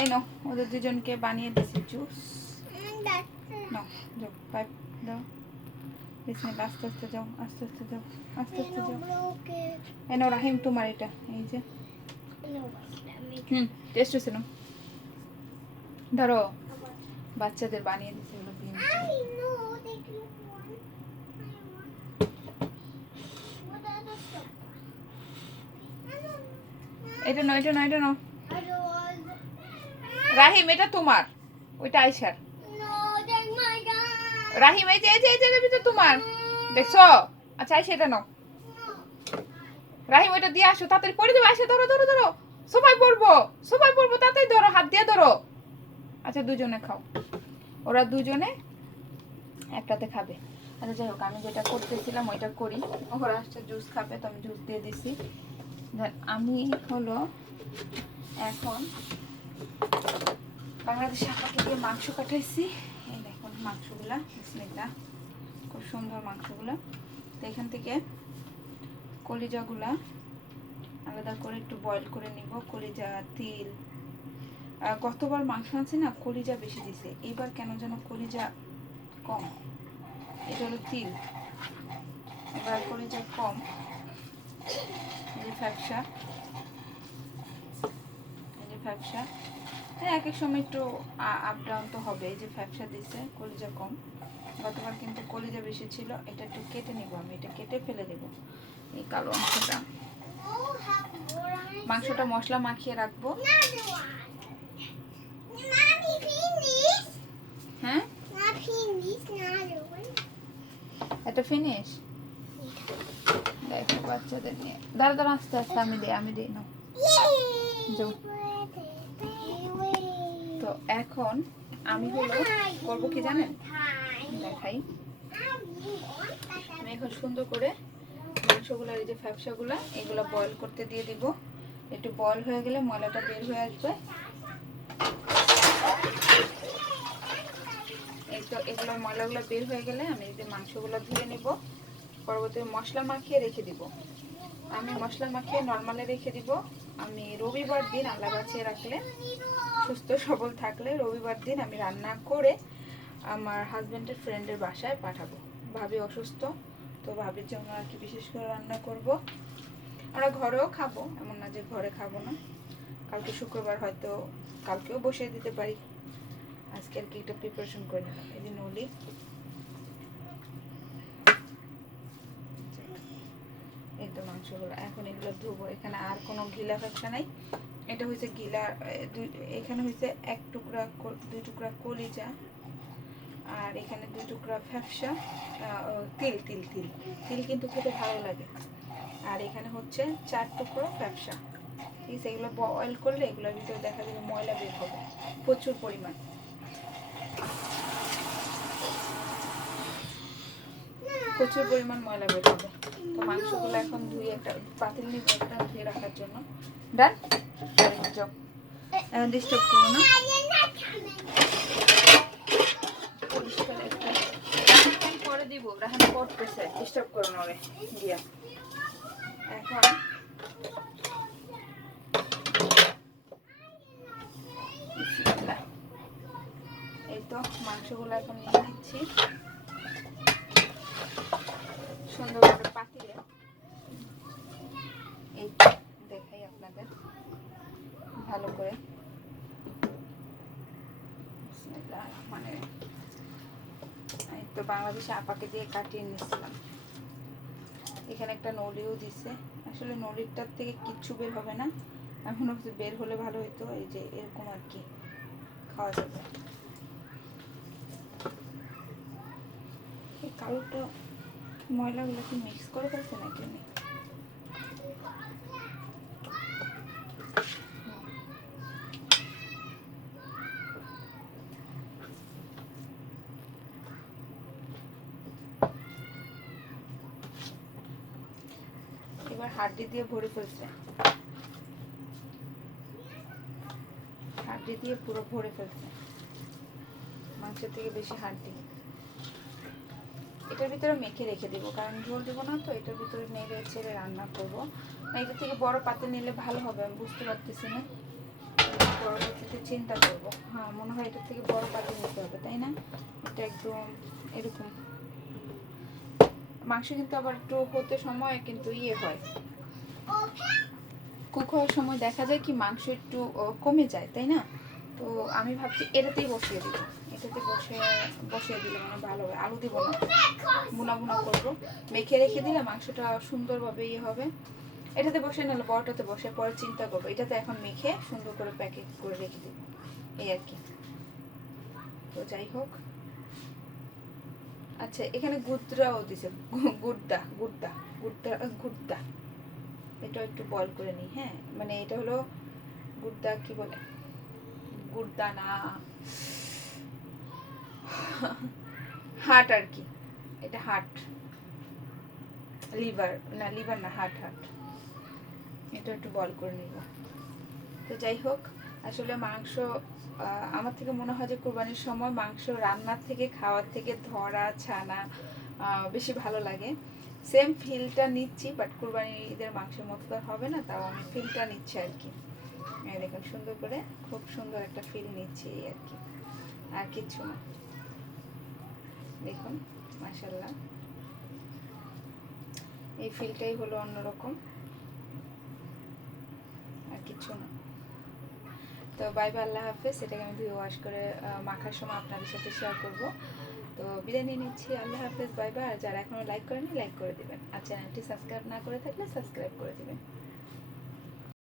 এই নো ওদের দুজনকে বানিয়ে দিছি জুস। নো যাও পাইপ দাও। বিসমিল্লাহ আস্তে আস্তে যাও আস্তে আস্তে যাও আস্তে আস্তে যাও। এই নাও রাহিম তোমার এটা এই যে। হুম টেস্ট হয়েছে না ধরো বাচ্চাদের বানিয়ে দিছে বিন এটা নয় এটা নয় এটা নাও রাহিম, এটা তোমার। ওইটা আইসার রাহিম, এই যে এই যে, এই এটার ভিতর তোমার। দেখছ? আচ্ছা আইসা এটা নাও। রাহিম, ওইটা দিয়ে আসো, তাড়াতাড়ি পড়ে যাবে। আসে ধরো ধরো ধরো। সবাই পড়ব সবাই পড়ব তাড়াতাড়ি ধরো, হাত দিয়ে ধরো। আচ্ছা দুজনে খাও। ওরা দুজনে একটাতে খাবে। আচ্ছা যাই হোক, আমি যেটা করতেছিলাম, ওইটা করি। ওরা আসছে জুস খাবে, তো আমি জুস দিয়ে দিছি। আমি হলো এখন বাংলাদেশ আপাকে দিয়ে মাংস কাটাইছি এই দেখুন মাংসগুলা, বিসমিল্লাহ। খুব সুন্দর মাংসগুলা। তো এখান থেকে কলিজাগুলা আলাদা করে একটু বয়েল করে নিব। কলিজা, তিল। গতবার মাংস আছে না, কলিজা বেশি দিছে। এবার কেন যেন কলিজা কম। এটা হলো তিল। এবার কলিজা কম। যে ফ্যাপসা। যে এক এক সময় একটু আপ ডাউন তো হবে যে ফ্যাপসা দিছে, কলিজা কম। গতবার কিন্তু কলিজা বেশি ছিল, এটা একটু কেটে নিব আমি, এটা কেটে ফেলে দেব এই কালো অংশটা। মাংসটা মশলা মাখিয়ে রাখব। হ্যাঁ? এটা ফিনিশ দেখো বাচ্চাদের নিয়ে। দাঁড়া দাঁড়া, আস্তে আস্তে, আমি দিই আমি দিই না। তো এখন আমি হলো করব কি জানেন? দেখাই। আমি এখন সুন্দর করে মাংসগুলো এই যে ফ্যাপসাগুলো, এগুলো বয়েল করতে দিয়ে দিব। একটু বয়েল হয়ে গেলে ময়লাটা বের হয়ে আসবে। এই তো এগুলো ময়লাগুলো বের হয়ে গেলে আমি এই যে মাংসগুলো ধুয়ে নেব। পরবর্তী মশলা মাখিয়ে রেখে দিব। আমি মশলা মাখিয়ে নর্মালে রেখে দিব। আমি রবিবার দিন আল্লাহ বাঁচিয়ে রাখলে, সুস্থ, সবল থাকলে রবিবার দিন আমি রান্না করে আমার হাজব্যান্ডের ফ্রেন্ডের বাসায় পাঠাবো। ভাবি অসুস্থ, তো ভাবির জন্য আর কি বিশেষ করে রান্না করব। আমরা ঘরেও খাব, এমন না যে ঘরে খাব না। কালকে শুক্রবার হয়তো কালকেও বসিয়ে দিতে পারি। আজকে আর কি একটা প্রিপারেশন করে নিলাম। এই যে নলি এই তো মাংসগুলো। এখন এগুলো ধুবো। এখানে আর কোনো ঘিলা ফ্যাকশা নাই। এটা হয়েছে গিলা এখানে হয়েছে এক টুকরা দুই টুকরা কলিজা আর এখানে দুই টুকরা ফ্যাপসা তিল তিল তিল। তিল কিন্তু খেতে ভালো লাগে। আর এখানে হচ্ছে চার টুকরো ফ্যাপসা ঠিক আছে, এগুলো বয়েল করলে এগুলোর ভিতরে দেখা যাবে ময়লা বের হবে। প্রচুর পরিমাণ। প্রচুর পরিমাণ ময়লা বের হবে। তো মাংসগুলো এখন ধুয়ে একটা পাতিল নিয়ে একটা ধুয়ে রাখার জন্য। ডান এখন ডিস্টার্ব করো না। পরিষ্কার না এখন এই তো, মাংসগুলো এখন নিয়ে নিচ্ছি। সুন্দর করে পাতিলে। এই দেখাই আপনাদের। ভালো করে। মানে তো বাংলাদেশে আপাকে দিয়ে কাটিয়ে নিচ্ছিলাম এখানে একটা নলিও দিছে। আসলে নলিরটার থেকে কিচ্ছু বের হবে না। আমি মনে বের হলে ভালো হতো এই যে এরকম আর কি খাওয়া যাবে। এই কালোটা ময়লাগুলো কি মিক্স করে ফেলছে নাকি? এবার হাড্ডি দিয়ে ভরে ফেলছে। হাড্ডি দিয়ে পুরো ভরে ফেলছে। মাংসের থেকে বেশি হাড্ডি। এটার ভিতরে মেখে রেখে দিব, কারণ ঝোল দেবো না তো, এটার ভিতরে নেড়ে ছেড়ে রান্না করব। না এটা থেকে বড় পাতে নিলে ভালো হবে, আমি বুঝতে পারতেছি না। পরবর্তীতে চিন্তা করব। হ্যাঁ মনে হয় এটার থেকে বড় পাতি নিতে হবে, তাই না? এটা একদম এরকম। মাংস কিন্তু আবার একটু হতে সময় কিন্তু ইয়ে হয়। কুক হওয়ার সময় দেখা যায় কি মাংস একটু কমে যায়, তাই না? তো আমি ভাবছি এটাতেই বসিয়ে দিব। এটাতে বসে, বসিয়ে দিলে মানে ভালো হবে আলু দিব না। বুনা বুনা করব। মেখে রেখে দিলে মাংসটা সুন্দরভাবে ইয়ে হবে। এটাতে বসে নাহলে বড়টাতে বসে, পরে চিন্তা করব। এটাতে এখন মেখে সুন্দর করে প্যাকেট করে রেখে দিব। এই আর কি। তো যাই হোক। আচ্ছা এখানে গুদ্রাও দিছে। গুড্ডা গুড্ডা গুড্ডা গুড্ডা এটা একটু বল করে নিই হ্যাঁ? মানে এটা হলো গুড্ডা কি বলে? গুড্ডা না হাট আর কি। এটা হার্ট। লিভার। না লিভার না, হার্ট হার্ট। এটা একটু বল করে নিব। তো যাই হোক, আসলে মাংস আমার থেকে মনে হয় যে কোরবানির সময় মাংস রান্নার থেকে, খাওয়ার থেকে ধরা, ছানা বেশি ভালো লাগে। সেম ফিলটা নিচ্ছি বাট কোরবানি ঈদের মাংসের মতো তো হবে না, তাও আমি ফিলটা নিচ্ছি আর কি। দেখুন, সুন্দর করে, খুব সুন্দর একটা ফিল নিচ্ছি আর কি। আর কিচ্ছু না। দেখুন মাসাল্লাহ এই ফিলটাই হলো অন্যরকম। আর কিছু না। তো বাই বাই আল্লাহ হাফেজ। এটাকে আমি ধুয়ে ওয়াশ করে মাখার সময় আপনাদের সাথে শেয়ার করব। তো বিদায় নিয়ে নিচ্ছি। আল্লাহ হাফেজ বাই বাই আর যারা এখনও লাইক করেনি লাইক করে দেবেন। আর চ্যানেলটি সাবস্ক্রাইব না করে থাকলে সাবস্ক্রাইব করে দিবেন।